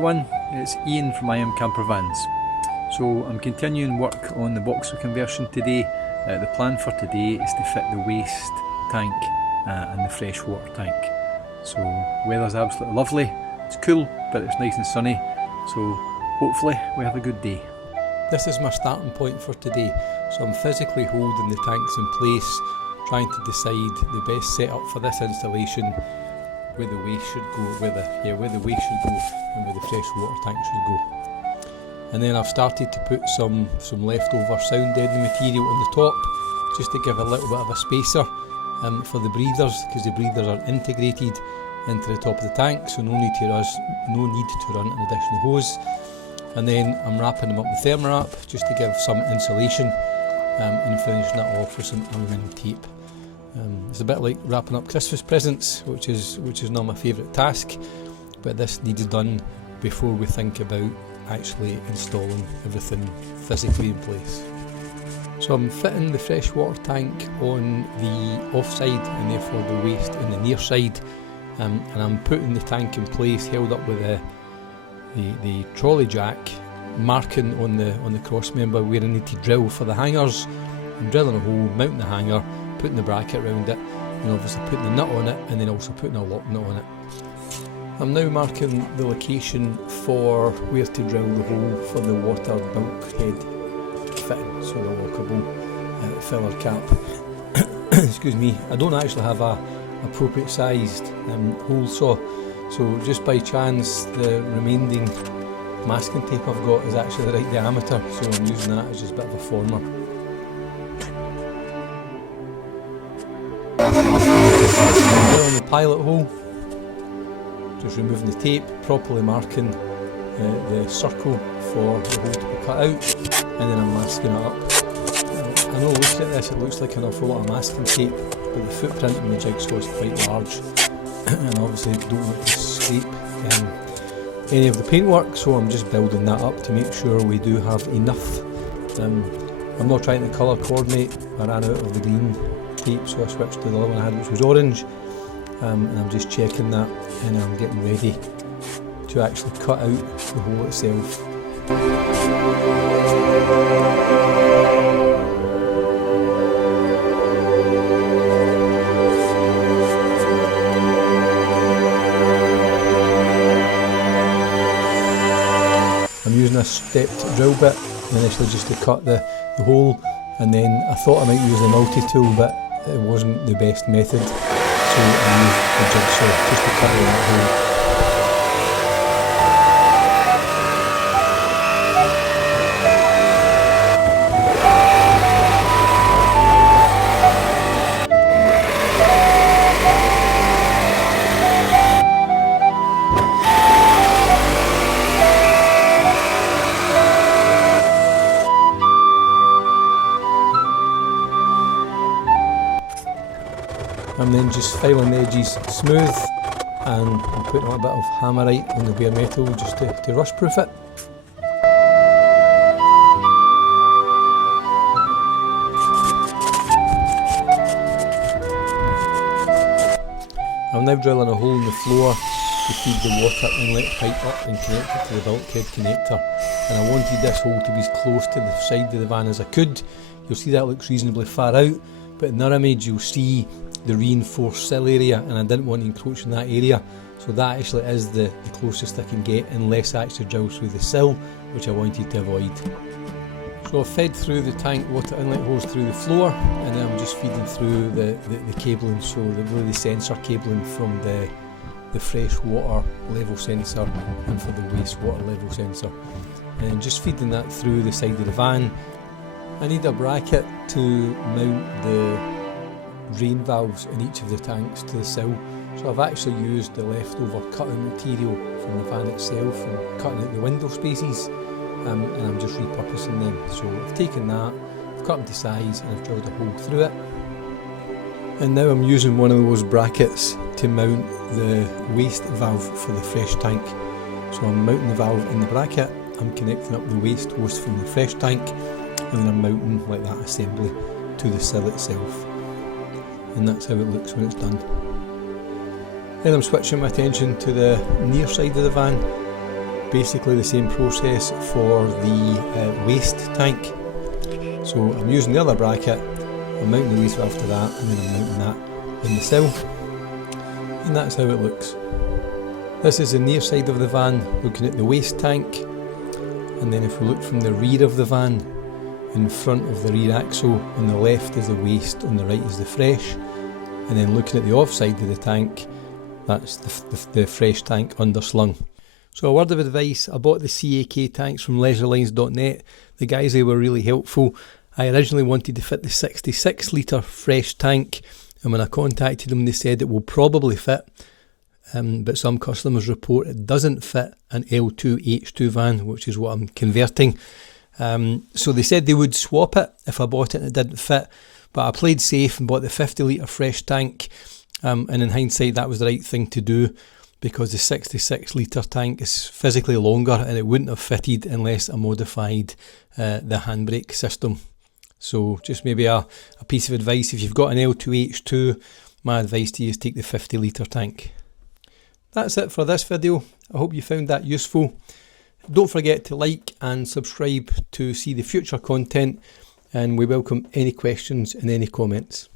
everyone, it's Ian from IMCampervans. So I'm continuing work on the Boxer conversion today. The plan for today is to fit the waste tank and the freshwater tank. So weather's absolutely lovely, it's cool but it's nice and sunny, so hopefully we have a good day. This is my starting point for today, so I'm physically holding the tanks in place, trying to decide the best setup for this installation, where the waste should go, where the waste should go and where the fresh water tank should go. And then I've started to put some leftover sound deadening material on the top, just to give a little bit of a spacer for the breathers, because the breathers are integrated into the top of the tank, so no need to run an additional hose. And then I'm wrapping them up with thermowrap just to give some insulation, and finishing that off with some aluminium tape. It's a bit like wrapping up Christmas presents, which is not my favourite task, but this needs done before we think about actually installing everything physically in place. So I'm fitting the freshwater tank on the offside and therefore the waste on the near side, and I'm putting the tank in place held up with the trolley jack, marking on the cross member where I need to drill for the hangers. I'm drilling a hole, mounting the hanger, putting the bracket around it, and obviously putting the nut on it, and then also putting a lock nut on it. I'm now marking the location for where to drill the hole for the water bulkhead fitting, so the lockable filler cap. Excuse me, I don't actually have a appropriate sized hole saw, so just by chance the remaining masking tape I've got is actually the right diameter, so I'm using that as just a bit of a former. Drilling the pilot hole, just removing the tape, properly marking the circle for the hole to be cut out, and then I'm masking it up. I know looking at this it looks like an awful lot of masking tape, but the footprint on the jigsaw is quite large, and obviously don't want to scrape any of the paintwork, so I'm just building that up to make sure we do have enough. I'm not trying to colour coordinate, I ran out of the green tape, so I switched to the other one I had, which was orange, and I'm just checking that, and I'm getting ready to actually cut out the hole itself. I'm using a stepped drill bit initially just to cut the hole, and then I thought I might use the multi-tool, but it wasn't the best method, so I used the jigsaw just to cut out that hole. I'm then just filing the edges smooth, and I'm putting a little bit of hammerite on the bare metal just to rust proof it. I'm now drilling a hole in the floor to feed the water inlet pipe up and connect it to the bulkhead connector, and I wanted this hole to be as close to the side of the van as I could. You'll see that looks reasonably far out, but in our image you'll see the reinforced sill area, and I didn't want to encroach in that area, so that actually is the closest I can get unless I actually drill through the sill, which I wanted to avoid. So I've fed through the tank water inlet hose through the floor, and then I'm just feeding through the cabling, so the sensor cabling from the fresh water level sensor and for the wastewater level sensor, and then just feeding that through the side of the van. I need a bracket to mount the drain valves in each of the tanks to the sill, so I've actually used the leftover cutting material from the van itself and cutting out the window spaces, and I'm just repurposing them. So I've taken that, I've cut them to size, and I've drilled a hole through it, and now I'm using one of those brackets to mount the waste valve for the fresh tank. So I'm mounting the valve in the bracket, I'm connecting up the waste hose from the fresh tank, and then I'm mounting like that assembly to the sill itself. And that's how it looks when it's done. Then I'm switching my attention to the near side of the van, basically the same process for the waste tank. So I'm using the other bracket, I'm mounting the litre after that, and then I'm mounting that in the sill, and that's how it looks. This is the near side of the van looking at the waste tank, and then if we look from the rear of the van, in front of the rear axle, on the left is the waste, on the right is the fresh, and then looking at the off side of the tank, that's the fresh tank underslung. So a word of advice, I bought the CAK tanks from leisurelines.net. The guys, they were really helpful. I originally wanted to fit the 66 litre fresh tank, and when I contacted them they said it will probably fit, but some customers report it doesn't fit an L2H2 van, which is what I'm converting. So they said they would swap it if I bought it and it didn't fit, but I played safe and bought the 50 litre fresh tank, and in hindsight that was the right thing to do, because the 66 litre tank is physically longer and it wouldn't have fitted unless I modified the handbrake system. So just maybe a piece of advice, if you've got an L2H2, my advice to you is take the 50 litre tank. That's it for this video. I hope you found that useful. Don't forget to like and subscribe to see the future content, and we welcome any questions and any comments.